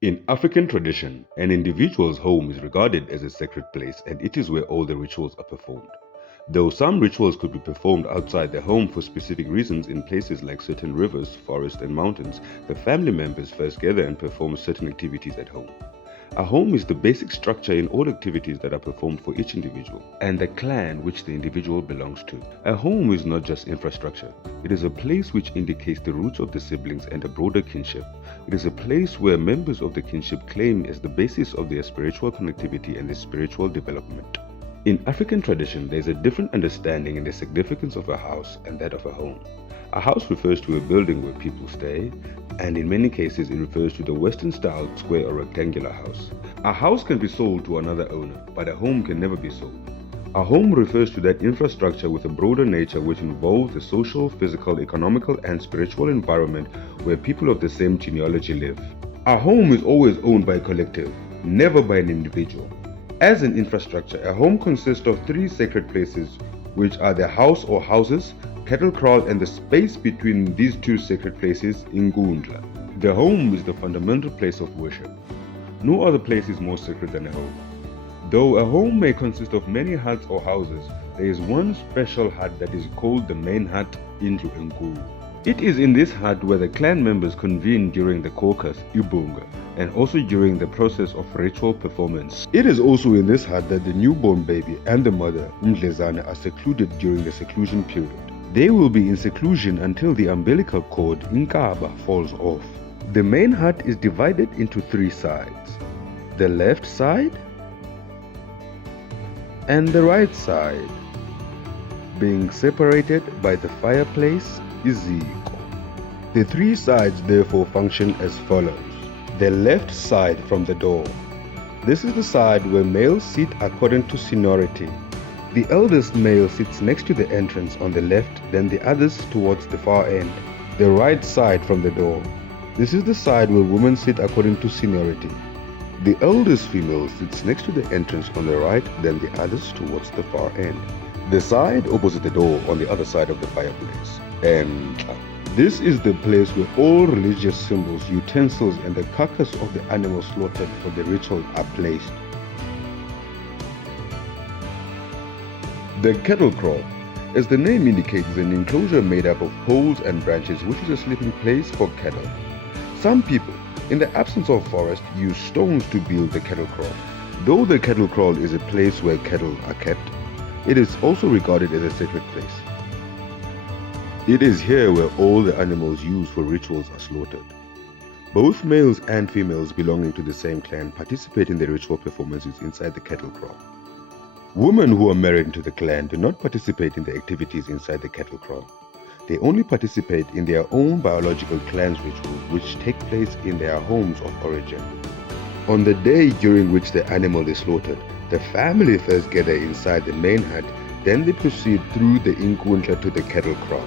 In African tradition, an individual's home is regarded as a sacred place and it is where all the rituals are performed. Though some rituals could be performed outside the home for specific reasons in places like certain rivers, forests, and mountains, the family members first gather and perform certain activities at home. A home is the basic structure in all activities that are performed for each individual and the clan which the individual belongs to. A home is not just infrastructure, it is a place which indicates the roots of the siblings and a broader kinship. It is a place where members of the kinship claim as the basis of their spiritual connectivity and their spiritual development. In African tradition, there is a different understanding in the significance of a house and that of a home. A house refers to a building where people stay, and in many cases it refers to the Western-style square or rectangular house. A house can be sold to another owner, but a home can never be sold. A home refers to that infrastructure with a broader nature which involves the social, physical, economical, and spiritual environment where people of the same genealogy live. A home is always owned by a collective, never by an individual. As an infrastructure, a home consists of three sacred places, which are the house or houses, cattle kraal, and the space between these two sacred places, inkundla. The home is the fundamental place of worship. No other place is more sacred than a home. Though a home may consist of many huts or houses, there is one special hut that is called the main hut, indlu enkulu. It is in this hut where the clan members convene during the caucus, ibunga, and also during the process of ritual performance. It is also in this hut that the newborn baby and the mother, umdlezane, are secluded during the seclusion period. They will be in seclusion until the umbilical cord, inkaba, falls off. The main hut is divided into three sides. The left side and the right side, being separated by the fireplace, iziko. The three sides therefore function as follows. The left side from the door. This is the side where males sit according to seniority. The eldest male sits next to the entrance on the left, then the others towards the far end. The right side from the door. This is the side where women sit according to seniority. The eldest female sits next to the entrance on the right, then the others towards the far end. The side opposite the door on the other side of the fireplace. And this is the place where all religious symbols, utensils, and the carcass of the animal slaughtered for the ritual are placed. The cattle kraal, as the name indicates, is an enclosure made up of poles and branches which is a sleeping place for cattle. Some people, in the absence of forest, use stones to build the cattle kraal. Though the cattle kraal is a place where cattle are kept, it is also regarded as a sacred place. It is here where all the animals used for rituals are slaughtered. Both males and females belonging to the same clan participate in the ritual performances inside the cattle kraal. Women who are married into the clan do not participate in the activities inside the cattle kraal. They only participate in their own biological clan's rituals which take place in their homes of origin. On the day during which the animal is slaughtered, the family first gather inside the main hut, then they proceed through the inkundla to the cattle kraal.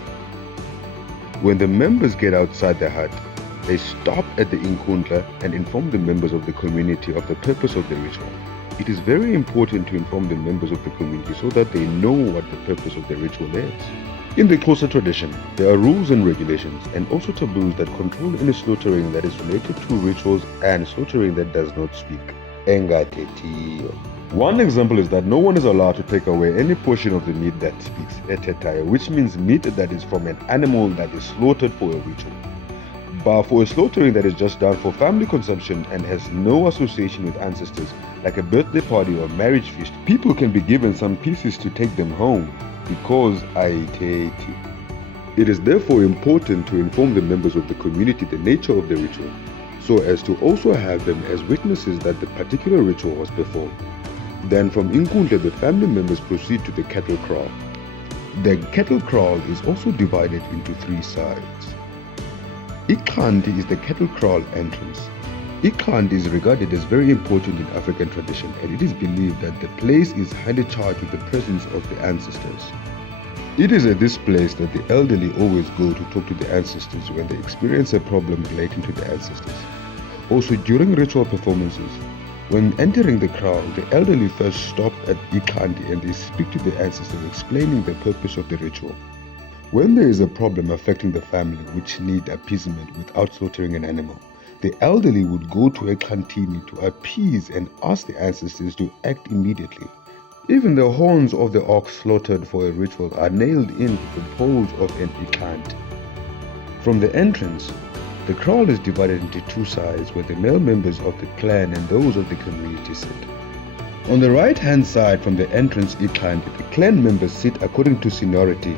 When the members get outside the hut, they stop at the inkundla and inform the members of the community of the purpose of the ritual. It is very important to inform the members of the community so that they know what the purpose of the ritual is. In the Xhosa tradition, there are rules and regulations and also taboos that control any slaughtering that is related to rituals and slaughtering that does not speak. Engathethiyo. One example is that no one is allowed to take away any portion of the meat that speaks, ethethayo, which means meat that is from an animal that is slaughtered for a ritual. But for a slaughtering that is just done for family consumption and has no association with ancestors, like a birthday party or marriage feast, people can be given some pieces to take them home because ayithethi. It is therefore important to inform the members of the community the nature of the ritual, so as to also have them as witnesses that the particular ritual was performed. Then from inkundla, the family members proceed to the cattle kraal. The cattle kraal is also divided into three sides. Ikhandi is the cattle kraal entrance. Ikhandi is regarded as very important in African tradition, and it is believed that the place is highly charged with the presence of the ancestors. It is at this place that the elderly always go to talk to the ancestors when they experience a problem relating to the ancestors. Also during ritual performances, when entering the kraal, the elderly first stop at Ikhandi and they speak to the ancestors explaining the purpose of the ritual. When there is a problem affecting the family which need appeasement without slaughtering an animal, the elderly would go to a clantini to appease and ask the ancestors to act immediately. Even the horns of the ox slaughtered for a ritual are nailed into the poles of an iklant. From the entrance, the kraal is divided into two sides where the male members of the clan and those of the community sit. On the right-hand side from the entrance iklant, the clan members sit according to seniority,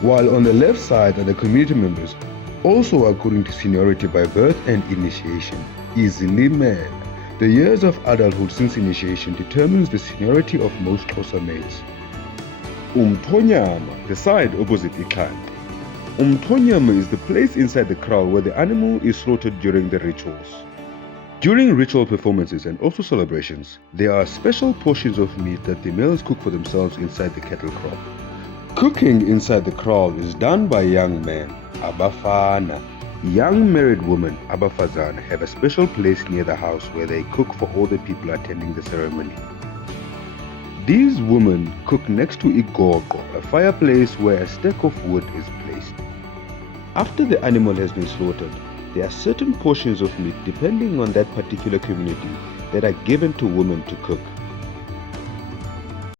while on the left side are the community members, also according to seniority by birth and initiation. Easily man. The years of adulthood since initiation determines the seniority of most Xhosa males. Umthonyama, the side opposite iklant. Umthonyama is the place inside the kraal where the animal is slaughtered during the rituals. During ritual performances and also celebrations, there are special portions of meat that the males cook for themselves inside the cattle kraal. Cooking inside the kraal is done by young men, abafana. Young married women, abafazana, have a special place near the house where they cook for all the people attending the ceremony. These women cook next to igogo, a fireplace where a stack of wood is placed. After the animal has been slaughtered, there are certain portions of meat depending on that particular community that are given to women to cook.